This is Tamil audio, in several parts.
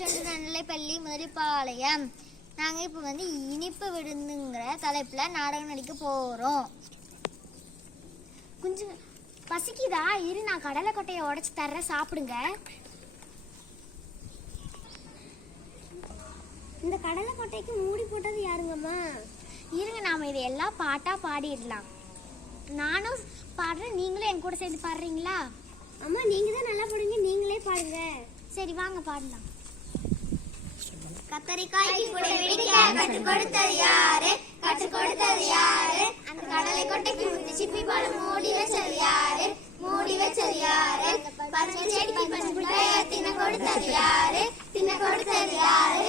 சொல்ற நன்னிலை பள்ளி இப்போ வந்து இனிப்பு விருந்துங்கிற தலைப்பில் நாடகம் நடிக்க போகிறோம் குஞ்சு பசிக்குதா இரு நான் கடலை கொட்டையை தர்றேன் சாப்பிடுங்க இந்த கடலை மூடி போட்டது யாருங்கம்மா இருங்க நாம் இதை எல்லாம் பாட்டாக பாடிடலாம் நானும் பாடுறேன் நீங்களும் என் கூட சேர்ந்து பாடுறீங்களா அம்மா நீங்கள் நல்லா பாடுங்க நீங்களே பாருங்க சரி வாங்க பாடலாம் கத்தரிக்காய்க்கு கூட வீடுக்கே கட்டு கொடுத்தது யாரு கட்டு கொடுத்தது யாரு அந்த கடலை கொட்டைக்கு முந்தி சிப்பி போல மூடி வச்சது யாரு மூடி வச்சது யாரு பச்சை செடிக்கு பச்சை பிள்ளைய தின கொடுத்தது யாரு தின கொடுத்தது யாரு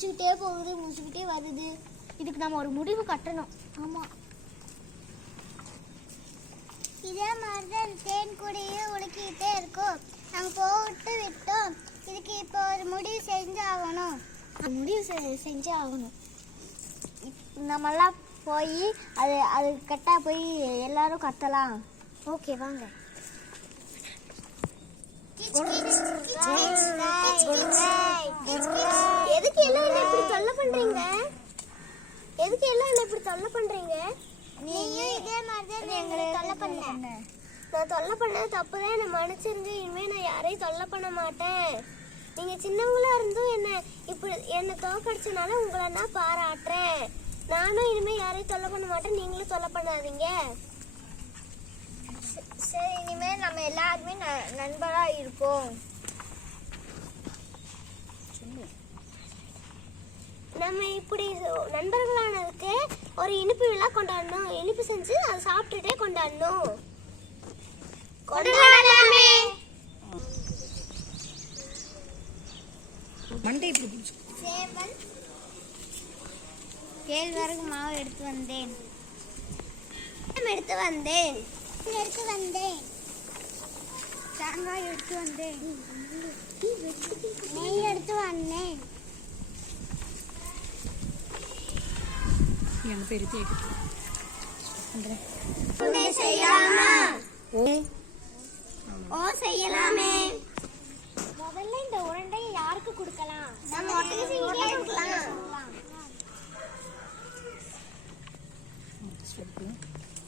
முடிச்சுக்கிட்டே போகுது முடிச்சுக்கிட்டே வருது இதுக்கு நம்ம ஒரு முடிவு கட்டணும் ஆமாம் இதே மாதிரிதான் தேன் கூடையே உலுக்கிட்டே இருக்கும் நாங்கள் போட்டு விட்டோம் இதுக்கு இப்போ ஒரு முடிவு செஞ்சு ஆகணும் முடிவு செஞ்சு ஆகணும் நம்மெல்லாம் போய் அது அது கட்டாக போய் எல்லாரும் கத்தலாம் ஓகே வாங்க எதுக்கு எல்லாம் என்ன இப்படி தொல்லை பண்றீங்க எதுக்கு எல்லாம் என்ன இப்படி தொல்லை பண்றீங்க நீயும் இதே மாதிரி எங்களை தொல்லை பண்ண நான் தொல்லை பண்ண தப்புதான் என்ன மனுச்சிருந்து இனிமே நான் யாரையும் தொல்லை பண்ண மாட்டேன் நீங்க சின்னவங்களா இருந்தும் என்ன இப்படி என்ன தோக்கடிச்சனால உங்களை நான் பாராட்டுறேன் நானும் இனிமே யாரையும் தொல்லை பண்ண மாட்டேன் நீங்களும் தொல்லை பண்ணாதீங்க சரி இனிமே நம்ம எல்லாருமே ந நண்பராக இருக்கோம் நம்ம இப்படி நண்பர்களானதுக்கு ஒரு இனிப்பு விழா கொண்டாடணும் இனிப்பு செஞ்சு அதை சாப்பிட்டுட்டே கொண்டாடணும் கொண்டாடலாமே மண்டை ஏழு வரகு மாவு எடுத்து வந்தேன் எடுத்து வந்தேன் எடுத்து வந்தேன் தேங்காய் எடுத்து வந்தேன் நெய் எடுத்து வந்தேன் என் பேரு செய்யலாமே முதல்ல இந்த உரண்டையை யாருக்கு கொடுக்கலாம் நம்ம கொடுக்கலாம் Thank you.